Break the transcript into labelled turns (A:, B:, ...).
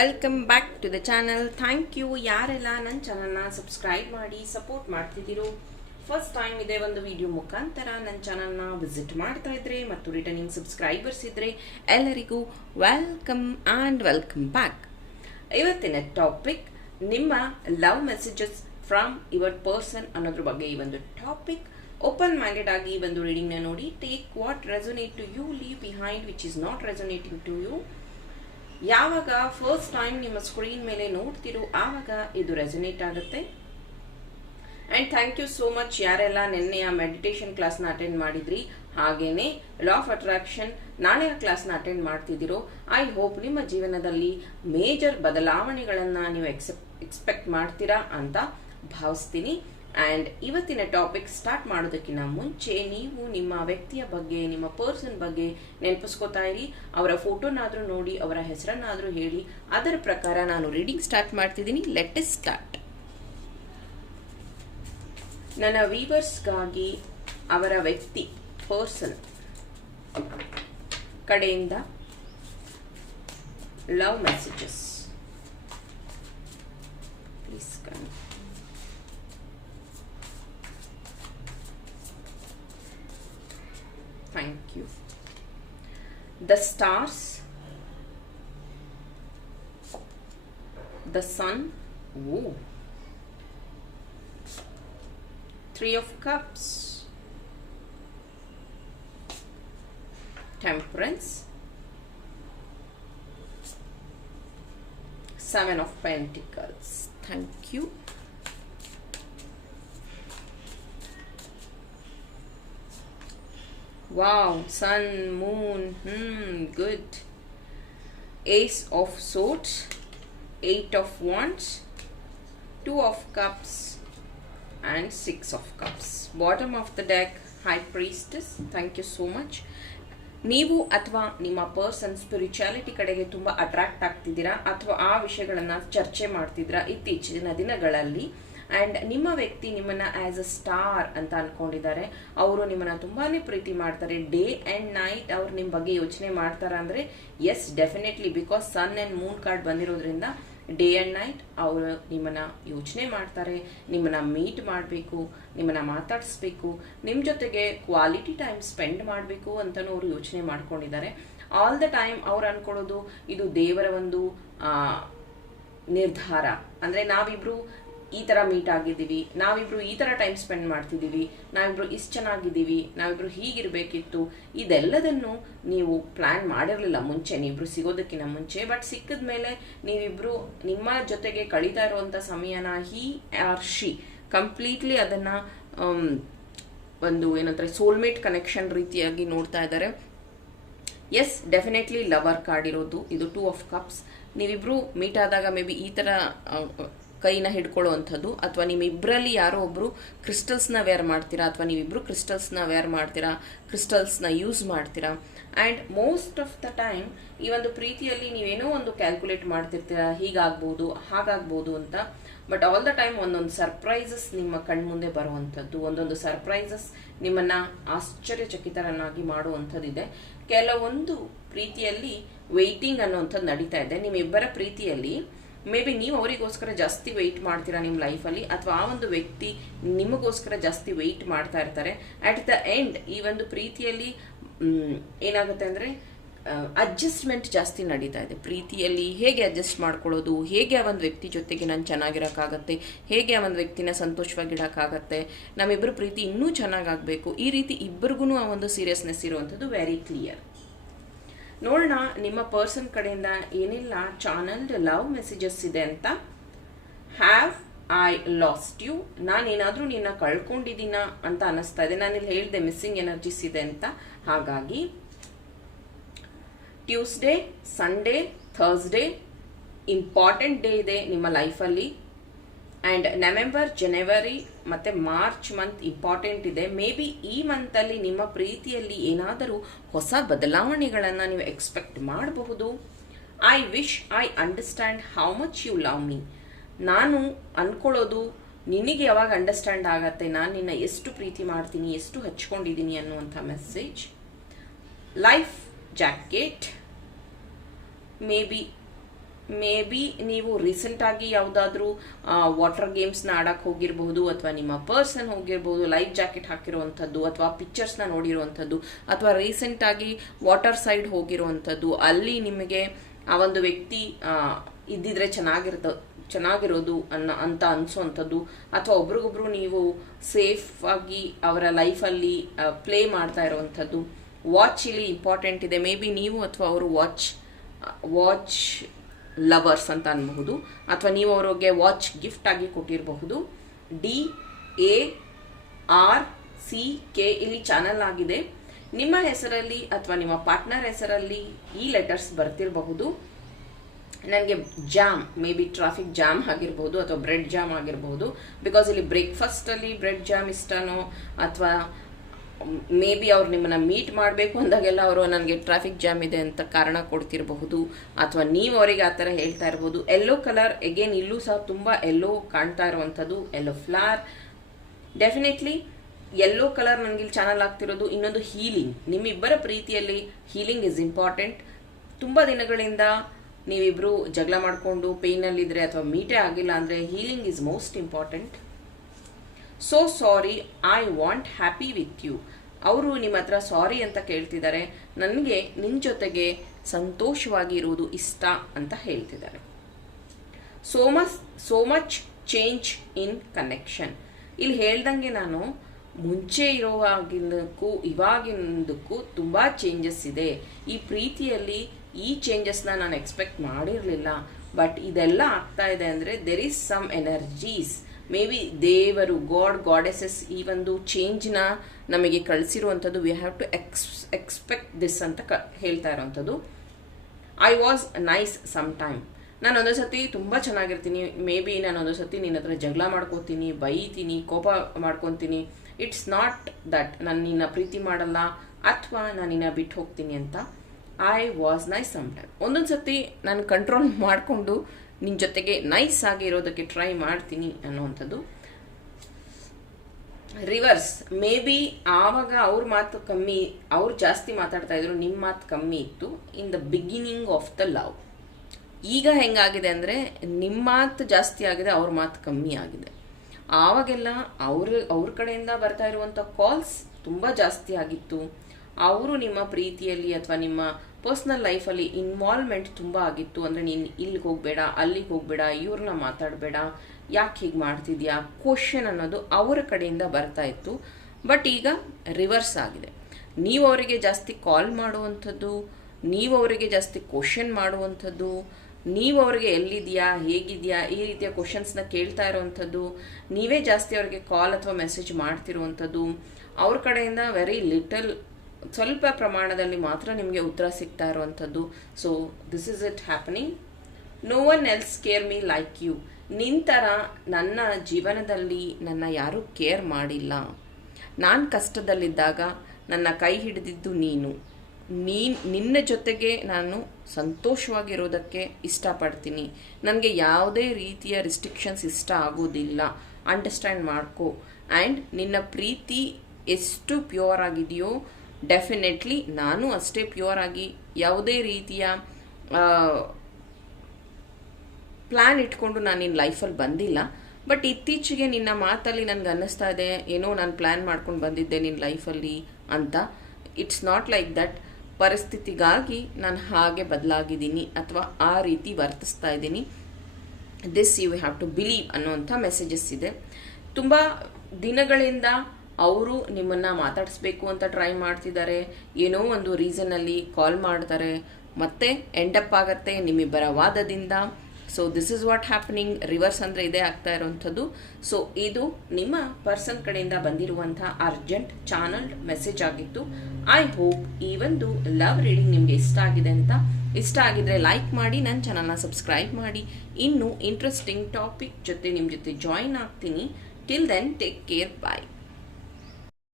A: Welcome back to the channel thank you ಯಾರೆಲ್ಲ ನನ್ನ ಚಾನಲ್ನ ಸಬ್ಸ್ಕ್ರೈಬ್ ಮಾಡಿ ಸಪೋರ್ಟ್ ಮಾಡ್ತಿದ್ದೀರೋ ಫಸ್ಟ್ ಟೈಮ್ ಇದೆ ಒಂದು ವಿಡಿಯೋ ಮುಖಾಂತರ ನನ್ನ ಚಾನಲ್ನ ವಿಸಿಟ್ ಮಾಡ್ತಾ ಇದ್ರೆ ಮತ್ತು ರಿಟರ್ನಿಂಗ್ ಸಬ್ಸ್ಕ್ರೈಬರ್ಸ್ ಇದ್ರೆ ಎಲ್ಲರಿಗೂ ವೆಲ್ಕಮ್ ಆ್ಯಂಡ್ ವೆಲ್ಕಮ್ ಬ್ಯಾಕ್ ಇವತ್ತಿನ ಟಾಪಿಕ್ ನಿಮ್ಮ love messages from your person ಅನ್ನೋದ್ರ ಬಗ್ಗೆ ಈ ಒಂದು ಟಾಪಿಕ್ ಓಪನ್ ಮೈಂಡೆಡ್ ಆಗಿ ಈ ಒಂದು ರೀಡಿಂಗ್ನ ನೋಡಿ. Take what resonate to you leave behind which is not resonating to you ಯಾವಾಗ ಫಸ್ಟ್ ಟೈಮ್ ನಿಮ್ಮ ಸ್ಕ್ರೀನ್ ಮೇಲೆ ನೋಡ್ತಿರೋ, ಆವಾಗ ಇದು ರೆಸೊನೇಟ್ ಆಗುತ್ತೆ. And thank you so much ಯಾರೆಲ್ಲ ನಿನ್ನೆಯ ಮೆಡಿಟೇಷನ್ ಕ್ಲಾಸ್ನ ಅಟೆಂಡ್ ಮಾಡಿದ್ರಿ, ಹಾಗೇನೆ ಲಾ ಆಫ್ ಅಟ್ರಾಕ್ಷನ್ ನಾಳೆಯ ಕ್ಲಾಸ್ನ ಅಟೆಂಡ್ ಮಾಡ್ತಿದ್ದೀರೋ ಐ ಹೋಪ್ ನಿಮ್ಮ ಜೀವನದಲ್ಲಿ ಮೇಜರ್ ಬದಲಾವಣೆಗಳನ್ನು ನೀವು ಎಕ್ಸೆಪ್ ಎಕ್ಸ್ಪೆಕ್ಟ್ ಮಾಡ್ತೀರಾ ಅಂತ ಭಾವಿಸ್ತೀನಿ. ಆ್ಯಂಡ್ ಇವತ್ತಿನ ಟಾಪಿಕ್ ಸ್ಟಾರ್ಟ್ ಮಾಡೋದಕ್ಕಿಂತ ಮುಂಚೆ ನೀವು ನಿಮ್ಮ ವ್ಯಕ್ತಿಯ ಬಗ್ಗೆ, ನಿಮ್ಮ ಪರ್ಸನ್ ಬಗ್ಗೆ ನೆನಪಿಸ್ಕೋತಾ ಇರಿ, ಅವರ ಫೋಟೋನಾದರೂ ನೋಡಿ, ಅವರ ಹೆಸರನ್ನಾದರೂ ಹೇಳಿ, ಅದರ ಪ್ರಕಾರ ನಾನು ರೀಡಿಂಗ್ ಸ್ಟಾರ್ಟ್ ಮಾಡ್ತಿದ್ದೀನಿ. ಲೆಟ್ ಇಸ್ ಸ್ಟಾರ್ಟ್ ನನ್ನ ವೀವರ್ಸ್ಗಾಗಿ ಅವರ ವ್ಯಕ್ತಿ ಪರ್ಸನ್ ಕಡೆಯಿಂದ love messages Thank you. The stars, the sun, Ooh. Three of Cups, Temperance, Seven of Pentacles. Thank you. Wow, sun, moon, hmm, good. Ace of swords, eight of wands, two of cups, and six of cups. Bottom of the deck, high priestess. Thank you so much. ನೀವು ಅಥವಾ ನಿಮ್ಮ person spirituality ಕಡೆಗೆ ತುಂಬ attract ಆಗ್ತಿದ್ದೀರಾ ಅಥವಾ ಆ ವಿಷಯಗಳನ್ನು ಚರ್ಚೆ ಮಾಡ್ತಿದ್ದೀರಾ ಇತ್ತೀಚಿನ ದಿನಗಳಲ್ಲಿ ಆ್ಯಂಡ್ ನಿಮ್ಮ ವ್ಯಕ್ತಿ ನಿಮ್ಮನ್ನು ಆ್ಯಸ್ ಅ ಸ್ಟಾರ್ ಅಂತ ಅಂದ್ಕೊಂಡಿದ್ದಾರೆ ಅವರು ನಿಮ್ಮನ್ನು ತುಂಬಾ ಪ್ರೀತಿ ಮಾಡ್ತಾರೆ. ಡೇ ಆ್ಯಂಡ್ ನೈಟ್ ಅವ್ರು ನಿಮ್ಮ ಬಗ್ಗೆ ಯೋಚನೆ ಮಾಡ್ತಾರ ಅಂದರೆ yes definitely because sun and moon card ಬಂದಿರೋದ್ರಿಂದ ಡೇ ಆ್ಯಂಡ್ ನೈಟ್ ಅವರು ನಿಮ್ಮನ್ನು ಯೋಚನೆ ಮಾಡ್ತಾರೆ, ನಿಮ್ಮನ್ನು ಮೀಟ್ ಮಾಡಬೇಕು, ನಿಮ್ಮನ್ನು ಮಾತಾಡಿಸ್ಬೇಕು ನಿಮ್ಮ ಜೊತೆಗೆ ಕ್ವಾಲಿಟಿ ಟೈಮ್ ಸ್ಪೆಂಡ್ ಮಾಡಬೇಕು ಅಂತಲೂ ಅವರು ಯೋಚನೆ ಮಾಡ್ಕೊಂಡಿದ್ದಾರೆ. ಆಲ್ ದ ಟೈಮ್ ಅವ್ರು ಅನ್ಕೊಳ್ಳೋದು, ಇದು ದೇವರ ಒಂದು ನಿರ್ಧಾರ. ಅಂದರೆ ನಾವಿಬ್ರು ಈ ತರ ಮೀಟ್ ಆಗಿದ್ದೀವಿ, ನಾವಿಬ್ರು ಈ ತರ ಟೈಮ್ ಸ್ಪೆಂಡ್ ಮಾಡ್ತಿದ್ದೀವಿ, ನಾವಿಬ್ರು ಇಷ್ಟು ಚೆನ್ನಾಗಿದ್ದೀವಿ, ನಾವಿಬ್ರು ಹೀಗಿರ್ಬೇಕಿತ್ತು, ಇದೆಲ್ಲದನ್ನು ನೀವು ಪ್ಲಾನ್ ಮಾಡಿರಲಿಲ್ಲ ಮುಂಚೆ. ನೀವಿಬ್ರು ಸಿಗೋದಕ್ಕಿಂತ ಮುಂಚೆ ಬಟ್ ಸಿಕ್ಕಿದ ಮೇಲೆ ನೀವಿಬ್ರು ನಿಮ್ಮ ಜೊತೆಗೆ ಕಳೀತಾ ಇರುವಂತ ಸಮಯನ ಹಿ ಆರ್ ಶಿ ಕಂಪ್ಲೀಟ್ಲಿ ಅದನ್ನ ಒಂದು ಏನಂತಾರೆ ಸೋಲ್ಮೇಟ್ ಕನೆಕ್ಷನ್ ರೀತಿಯಾಗಿ ನೋಡ್ತಾ ಇದ್ದಾರೆ. ಎಸ್ ಡೆಫಿನೆಟ್ಲಿ ಲವರ್ ಕಾರ್ಡ್ ಇರೋದು. ಇದು ಟೂ ಆಫ್ ಕಪ್ಸ್ ನೀವಿಬ್ರು ಮೀಟ್ ಆದಾಗ ಮೇ ಬಿ ಈ ಥರ ಕೈನ ಹಿಡ್ಕೊಳ್ಳುವಂಥದ್ದು, ಅಥವಾ ನಿಮ್ಮಿಬ್ಬರಲ್ಲಿ ಯಾರೋ ಒಬ್ಬರು ಕ್ರಿಸ್ಟಲ್ಸ್ನ ವೇರ್ ಮಾಡ್ತೀರಾ, ಅಥವಾ ನೀವಿಬ್ಬರು ಕ್ರಿಸ್ಟಲ್ಸ್ನ ವೇರ್ ಮಾಡ್ತೀರಾ ಕ್ರಿಸ್ಟಲ್ಸ್ನ ಯೂಸ್ ಮಾಡ್ತೀರಾ. And most of the time ಈ ಒಂದು ಪ್ರೀತಿಯಲ್ಲಿ ನೀವೇನೋ ಒಂದು ಕ್ಯಾಲ್ಕುಲೇಟ್ ಮಾಡ್ತಿರ್ತೀರಾ, ಹೀಗಾಗ್ಬೋದು, ಹಾಗಾಗ್ಬೋದು ಅಂತ. ಬಟ್ ಆಲ್ ದ ಟೈಮ್ ಒಂದೊಂದು ಸರ್ಪ್ರೈಸಸ್ ನಿಮ್ಮ ಕಣ್ಮುಂದೆ ಬರುವಂಥದ್ದು, ಒಂದೊಂದು ಸರ್ಪ್ರೈಸಸ್ ನಿಮ್ಮನ್ನು ಆಶ್ಚರ್ಯಚಕಿತರನ್ನಾಗಿ ಮಾಡುವಂಥದ್ದಿದೆ. ಕೆಲವೊಂದು ಪ್ರೀತಿಯಲ್ಲಿ ವೆಯ್ಟಿಂಗ್ ಅನ್ನುವಂಥದ್ದು ನಡೀತಾ ಇದೆ. ನಿಮ್ಮಿಬ್ಬರ ಪ್ರೀತಿಯಲ್ಲಿ ಮೇ ಬಿ ನೀವು ಅವರಿಗೋಸ್ಕರ ಜಾಸ್ತಿ ವೆಯ್ಟ್ ಮಾಡ್ತೀರಾ ನಿಮ್ಮ ಲೈಫಲ್ಲಿ ಅಥವಾ ಆ ಒಂದು ವ್ಯಕ್ತಿ ನಿಮಗೋಸ್ಕರ ಜಾಸ್ತಿ ವೆಯ್ಟ್ ಮಾಡ್ತಾ ಇರ್ತಾರೆ. ಅಟ್ ದ ಎಂಡ್ ಈ ಒಂದು ಪ್ರೀತಿಯಲ್ಲಿ ಏನಾಗುತ್ತೆ ಅಂದರೆ ಅಡ್ಜಸ್ಟ್ಮೆಂಟ್ ಜಾಸ್ತಿ ನಡೀತಾ ಇದೆ. ಪ್ರೀತಿಯಲ್ಲಿ ಹೇಗೆ ಅಡ್ಜಸ್ಟ್ ಮಾಡ್ಕೊಳ್ಳೋದು, ಹೇಗೆ ಆ ಒಂದು ವ್ಯಕ್ತಿ ಜೊತೆಗೆ ನಾನು ಚೆನ್ನಾಗಿರೋಕ್ಕಾಗತ್ತೆ, ಹೇಗೆ ಆ ಒಂದು ವ್ಯಕ್ತಿನ ಸಂತೋಷವಾಗಿಡೋಕ್ಕಾಗತ್ತೆ ನಮ್ಮಿಬ್ಬರು ಪ್ರೀತಿ ಇನ್ನೂ ಚೆನ್ನಾಗಾಗಬೇಕು, ಈ ರೀತಿ ಇಬ್ಬರಿಗೂ ಆ ಒಂದು ಸೀರಿಯಸ್ನೆಸ್ ಇರುವಂಥದ್ದು ವೆರಿ ಕ್ಲಿಯರ್ ನೋಡೋಣ, ನಿಮ್ಮ ಪರ್ಸನ್ ಕಡೆಯಿಂದ ಏನೆಲ್ಲ ಚಾನಲ್ಡ್ ಲವ್ ಮೆಸೇಜಸ್ ಇದೆ ಅಂತ. ಹ್ಯಾವ್ ಐ ಲಾಸ್ಟ್ ಯು ನಾನೇನಾದರೂ ನಿನ್ನ ಕಳ್ಕೊಂಡಿದ್ದೀನ ಅಂತ ಅನಿಸ್ತಾ ಇದೆ. ನಾನಿಲ್ಲಿ ಹೇಳಿದೆ ಮಿಸ್ಸಿಂಗ್ ಎನರ್ಜಿಸ್ ಇದೆ ಅಂತ. ಹಾಗಾಗಿ Tuesday Sunday Thursday important day ಇದೆ ನಿಮ್ಮ ಲೈಫಲ್ಲಿ ಆ್ಯಂಡ್ ನವೆಂಬರ್ ಜನವರಿ ಮತ್ತು ಮಾರ್ಚ್ ಮಂತ್ ಇಂಪಾರ್ಟೆಂಟ್ ಇದೆ. ಮೇ ಬಿ ಈ ಮಂತಲ್ಲಿ ನಿಮ್ಮ ಪ್ರೀತಿಯಲ್ಲಿ ಏನಾದರೂ ಹೊಸ ಬದಲಾವಣೆಗಳನ್ನು ನೀವು ಎಕ್ಸ್ಪೆಕ್ಟ್ ಮಾಡಬಹುದು. I wish I understand how much you love me ನಾನು ಅನ್ಕೊಳ್ಳೋದು ನಿನಗೆ ಯಾವಾಗ ಅಂಡರ್ಸ್ಟ್ಯಾಂಡ್ ಆಗತ್ತೆ? ನಾನು ನಿನ್ನ ಎಷ್ಟು ಪ್ರೀತಿ ಮಾಡ್ತೀನಿ, ಎಷ್ಟು ಹಚ್ಕೊಂಡಿದ್ದೀನಿ ಅನ್ನುವಂಥ message life jacket may be may be ನೀವು ರೀಸೆಂಟಾಗಿ ಯಾವುದಾದ್ರೂ ವಾಟರ್ ಗೇಮ್ಸ್ನ ಆಡಕ್ಕೆ ಹೋಗಿರಬಹುದು ಅಥವಾ ನಿಮ್ಮ ಪರ್ಸನ್ ಹೋಗಿರ್ಬೋದು ಲೈಫ್ ಜಾಕೆಟ್ ಹಾಕಿರುವಂಥದ್ದು ಅಥವಾ ಪಿಕ್ಚರ್ಸ್ನ ನೋಡಿರುವಂಥದ್ದು ಅಥವಾ ರೀಸೆಂಟಾಗಿ ವಾಟರ್ ಸೈಡ್ ಹೋಗಿರುವಂಥದ್ದು, ಅಲ್ಲಿ ನಿಮಗೆ ಆ ಒಂದು ವ್ಯಕ್ತಿ ಇದ್ದಿದ್ರೆ ಚೆನ್ನಾಗಿರ್ತ, ಚೆನ್ನಾಗಿರೋದು ಅನ್ನ, ಅಂತ ಅನಿಸೋವಂಥದ್ದು ಅಥವಾ ಒಬ್ರಿಗೊಬ್ರು ನೀವು ಸೇಫ್ ಆಗಿ ಅವರ ಲೈಫಲ್ಲಿ ಪ್ಲೇ ಮಾಡ್ತಾ ಇರುವಂಥದ್ದು. ವಾಚ್ ಇಲ್ಲಿ ಇಂಪಾರ್ಟೆಂಟ್ ಇದೆ. ಮೇ ಬಿ ನೀವು ಅಥವಾ ಅವರು ವಾಚ್ ವಾಚ್ ಲವರ್ಸ್ ಅಂತ ಅನ್ಬಹುದು. ಅಥವಾ ನೀವು ಅವರಿಗೆ ವಾಚ್ ಗಿಫ್ಟ್ ಆಗಿ ಕೊಟ್ಟಿರಬಹುದು. D A R C K ಇಲ್ಲಿ ಚಾನಲ್ ಆಗಿದೆ. ನಿಮ್ಮ ಹೆಸರಲ್ಲಿ ಅಥವಾ ನಿಮ್ಮ ಪಾರ್ಟ್ನರ್ ಹೆಸರಲ್ಲಿ ಈ ಲೆಟರ್ಸ್ ಬರ್ತಿರಬಹುದು. ನನಗೆ jam, maybe traffic jam ಆಗಿರ್ಬೋದು ಅಥವಾ ಬ್ರೆಡ್ ಜಾಮ್ ಆಗಿರ್ಬೋದು. ಬಿಕಾಸ್ ಇಲ್ಲಿ ಬ್ರೇಕ್ಫಾಸ್ಟಲ್ಲಿ ಬ್ರೆಡ್ ಜಾಮ್ ಇಷ್ಟನೋ ಅಥವಾ ಮೇ ಬಿ ಅವ್ರು ನಿಮ್ಮನ್ನ ಮೀಟ್ ಮಾಡಬೇಕು ಅಂದಾಗೆಲ್ಲ ಅವರು ನನಗೆ ಟ್ರಾಫಿಕ್ ಜಾಮ್ ಇದೆ ಅಂತ ಕಾರಣ ಕೊಡ್ತಿರಬಹುದು. ಅಥವಾ ನೀವು ಅವರಿಗೆ ಆ ಥರ ಹೇಳ್ತಾ ಇರ್ಬೋದು. ಎಲ್ಲೋ ಕಲರ್ ಎಗೇನ್ ಇಲ್ಲೂ ಸಹ ತುಂಬ ಎಲ್ಲೋ ಕಾಣ್ತಾ ಇರುವಂಥದ್ದು. ಎಲ್ಲೋ ಫ್ಲಾರ್ ಡೆಫಿನೆಟ್ಲಿ ಎಲ್ಲೋ ಕಲರ್ ನನಗೆ ಇಲ್ಲಿ ಚಾನಲ್ ಆಗ್ತಿರೋದು. ಇನ್ನೊಂದು ಹೀಲಿಂಗ್ ನಿಮ್ಮಿಬ್ಬರ ಪ್ರೀತಿಯಲ್ಲಿ ಹೀಲಿಂಗ್ ಇಸ್ ಇಂಪಾರ್ಟೆಂಟ್ ತುಂಬ ದಿನಗಳಿಂದ ನೀವಿಬ್ಬರು ಜಗಳ ಮಾಡಿಕೊಂಡು ಪೇಯ್ನಲ್ಲಿದ್ದರೆ ಅಥವಾ ಮೀಟೇ ಆಗಿಲ್ಲ ಅಂದರೆ healing is most important so sorry I want happy with you ಅವರು ನಿಮ್ಮ ಹತ್ರ ಸಾರಿ ಅಂತ ಕೇಳ್ತಿದ್ದಾರೆ. ನನಗೆ ನಿನ್ನ ಜೊತೆಗೆ ಸಂತೋಷವಾಗಿ ಇರುವುದು ಇಷ್ಟ ಅಂತ ಹೇಳ್ತಿದ್ದಾರೆ. So much so much change in connection ಇಲ್ಲಿ ಹೇಳ್ದಂಗೆ ನಾನು ಮುಂಚೆ ಇರೋವಾಗಿಂದಕ್ಕೂ, ಇವಾಗಿಂದಕ್ಕೂ ತುಂಬ ಚೇಂಜಸ್ ಇದೆ. ಈ ಪ್ರೀತಿಯಲ್ಲಿ ಈ ಚೇಂಜಸ್ನ ನಾನು ಎಕ್ಸ್ಪೆಕ್ಟ್ ಮಾಡಿರಲಿಲ್ಲ. ಬಟ್ ಇದೆಲ್ಲ ಆಗ್ತಾ ಇದೆ ಅಂದರೆ there is some energies maybe ದೇವರು ಗಾಡ್ ಗಾಡೆಸಸ್ ಈ ಒಂದು ಚೇಂಜ್ನ ನಮಗೆ ಕಳಿಸಿರುವಂಥದ್ದು we have to ex expect this ಅಂತ ಕ, ಹೇಳ್ತಾ ಇರೋವಂಥದ್ದು. I was nice some time ನಾನು ಒಂದೊಂದು ಸತಿ ತುಂಬ ಚೆನ್ನಾಗಿರ್ತೀನಿ. ಮೇ ಬಿ ನಾನು ಒಂದೊಂದು ಸತಿ ನಿನ್ನ ಹತ್ರ ಜಗಳ ಮಾಡ್ಕೋತೀನಿ, ಬೈತೀನಿ, ಕೋಪ ಮಾಡ್ಕೊತೀನಿ. ಇಟ್ಸ್ ನಾಟ್ ದಟ್ ನಾನು ನಿನ್ನ ಪ್ರೀತಿ ಮಾಡಲ್ಲ ಅಥವಾ ನಾನು ನಿನ್ನ ಬಿಟ್ಟು ಹೋಗ್ತೀನಿ ಅಂತ. I was nice some time ಒಂದೊಂದು ಸತಿ ನಾನು ಕಂಟ್ರೋಲ್ ಮಾಡಿಕೊಂಡು ನಿನ್ನ ಜೊತೆಗೆ ನೈಸ್ ಆಗಿ ಇರೋದಕ್ಕೆ ಟ್ರೈ ಮಾಡ್ತೀನಿ ಅನ್ನೋವಂಥದ್ದು. ರಿವರ್ಸ್ ಮೇ ಬಿ ಆವಾಗ ಅವ್ರ ಮಾತು ಕಮ್ಮಿ, ಅವ್ರು ಜಾಸ್ತಿ ಮಾತಾಡ್ತಾ ಇದ್ರು ನಿಮ್ಮ ಮಾತು ಕಮ್ಮಿ ಇತ್ತು in the beginning of the love ಈಗ ಹೆಂಗಾಗಿದೆ ಅಂದರೆ ನಿಮ್ಮ ಮಾತು ಜಾಸ್ತಿ ಆಗಿದೆ, ಅವ್ರ ಮಾತು ಕಮ್ಮಿ ಆಗಿದೆ. ಆವಾಗೆಲ್ಲ ಅವ್ರ ಅವ್ರ ಕಡೆಯಿಂದ ಬರ್ತಾ ಇರುವಂಥ ಕಾಲ್ಸ್ ತುಂಬ ಜಾಸ್ತಿ ಆಗಿತ್ತು. ಅವರು ನಿಮ್ಮ ಪ್ರೀತಿಯಲ್ಲಿ ಅಥವಾ ನಿಮ್ಮ ಪರ್ಸ್ನಲ್ ಲೈಫಲ್ಲಿ ಇನ್ವಾಲ್ವ್ಮೆಂಟ್ ತುಂಬ ಆಗಿತ್ತು. ಅಂದರೆ ನೀನು ಇಲ್ಲಿಗೆ ಹೋಗಬೇಡ, ಅಲ್ಲಿಗೆ ಹೋಗಬೇಡ, ಇವ್ರನ್ನ ಮಾತಾಡಬೇಡ, ಯಾಕೆ ಹೀಗೆ ಮಾಡ್ತಿದ್ಯಾ? ಕ್ವಶನ್ ಅನ್ನೋದು ಅವರ ಕಡೆಯಿಂದ ಬರ್ತಾ ಇತ್ತು. ಬಟ್ ಈಗ ರಿವರ್ಸ್ ಆಗಿದೆ. ನೀವು ಅವರಿಗೆ ಜಾಸ್ತಿ ಕಾಲ್ ಮಾಡುವಂಥದ್ದು, ನೀವು ಅವರಿಗೆ ಜಾಸ್ತಿ ಕ್ವಶನ್ ಮಾಡುವಂಥದ್ದು, ನೀವು ಅವರಿಗೆ ಎಲ್ಲಿದೆಯಾ ಹೇಗಿದೆಯಾ ಈ ರೀತಿಯ ಕ್ವಶನ್ಸ್ನ ಕೇಳ್ತಾ ಇರೋವಂಥದ್ದು, ನೀವೇ ಜಾಸ್ತಿ ಅವರಿಗೆ ಕಾಲ್ ಅಥವಾ ಮೆಸೇಜ್ ಮಾಡ್ತಿರುವಂಥದ್ದು, ಅವ್ರ ಕಡೆಯಿಂದ ವೆರಿ ಲಿಟಲ್ ಸ್ವಲ್ಪ ಪ್ರಮಾಣದಲ್ಲಿ ಮಾತ್ರ ನಿಮಗೆ ಉತ್ತರ ಸಿಗ್ತಾ ಇರುವಂಥದ್ದು. So this is it happening no one else care me like you ನಿಂತರ ನನ್ನ ಜೀವನದಲ್ಲಿ ನನ್ನ ಯಾರೂ ಕೇರ್ ಮಾಡಿಲ್ಲ. ನಾನು ಕಷ್ಟದಲ್ಲಿದ್ದಾಗ ನನ್ನ ಕೈ ಹಿಡಿದಿದ್ದು ನೀನು. ನೀ ನಿನ್ನ ಜೊತೆಗೆ ನಾನು ಸಂತೋಷವಾಗಿರೋದಕ್ಕೆ ಇಷ್ಟಪಡ್ತೀನಿ. ನನಗೆ ಯಾವುದೇ ರೀತಿಯ ರಿಸ್ಟ್ರಿಕ್ಷನ್ಸ್ ಇಷ್ಟ ಆಗೋದಿಲ್ಲ. ಅಂಡರ್ಸ್ಟ್ಯಾಂಡ್ ಮಾಡ್ಕೋ. ಆ್ಯಂಡ್ ನಿನ್ನ ಪ್ರೀತಿ ಎಷ್ಟು ಪ್ಯೂರ್ ಆಗಿದೆಯೋ ಡೆಫಿನೆಟ್ಲಿ ನಾನು ಅಷ್ಟೇ ಪ್ಯೂರ್ ಆಗಿ ಯಾವುದೇ ರೀತಿಯ ಪ್ಲ್ಯಾನ್ ಇಟ್ಕೊಂಡು ನಾನು ನಿನ್ನ ಲೈಫಲ್ಲಿ ಬಂದಿಲ್ಲ. ಬಟ್ ಇತ್ತೀಚೆಗೆ ನಿನ್ನ ಮಾತಲ್ಲಿ ನನಗೆ ಅನ್ನಿಸ್ತಾ ಇದೆ, ಏನೋ ನಾನು ಪ್ಲ್ಯಾನ್ ಮಾಡ್ಕೊಂಡು ಬಂದಿದ್ದೆ ನಿನ್ನ ಲೈಫಲ್ಲಿ ಅಂತ. ಇಟ್ಸ್ ನಾಟ್ ಲೈಕ್ ದಟ್ ಪರಿಸ್ಥಿತಿಗಾಗಿ ನಾನು ಹಾಗೆ ಬದಲಾಗಿದ್ದೀನಿ ಅಥವಾ ಆ ರೀತಿ ವರ್ತಿಸ್ತಾ ಇದ್ದೀನಿ. This you have to believe ಅನ್ನುವಂಥ ಮೆಸೇಜಸ್ ಇದೆ. ತುಂಬ ದಿನಗಳಿಂದ ಅವರು ನಿಮ್ಮನ್ನು ಮಾತಾಡಿಸ್ಬೇಕು ಅಂತ ಟ್ರೈ ಮಾಡ್ತಿದ್ದಾರೆ. ಏನೋ ಒಂದು ರೀಸನಲ್ಲಿ ಕಾಲ್ ಮಾಡ್ತಾರೆ. ಮತ್ತೆ ಎಂಡಪ್ ಆಗತ್ತೆ ನಿಮ್ಮಿಬ್ಬರ ವಾದದಿಂದ. So this is what happening reverse ಅಂದರೆ ಇದೇ ಆಗ್ತಾ ಇರೋವಂಥದ್ದು ಸೊ ಇದು ನಿಮ್ಮ ಪರ್ಸನ್ ಕಡೆಯಿಂದ ಬಂದಿರುವಂಥ ಅರ್ಜೆಂಟ್ ಚಾನಲ್ಡ್ ಮೆಸೇಜ್ ಆಗಿತ್ತು. ಐ ಹೋಪ್ ಈ ಒಂದು ಲವ್ ರೀಡಿಂಗ್ ನಿಮಗೆ ಇಷ್ಟ ಆಗಿದೆ ಅಂತ, ಇಷ್ಟ ಆಗಿದ್ರೆ ಲೈಕ್ ಮಾಡಿ, ನನ್ನ ಚಾನಲ್ನ ಸಬ್ಸ್ಕ್ರೈಬ್ ಮಾಡಿ. ಇನ್ನು ಇಂಟ್ರೆಸ್ಟಿಂಗ್ ಟಾಪಿಕ್ ಜೊತೆ ನಿಮ್ಮ ಜೊತೆ ಜಾಯಿನ್ ಆಗ್ತೀನಿ. Till then take care bye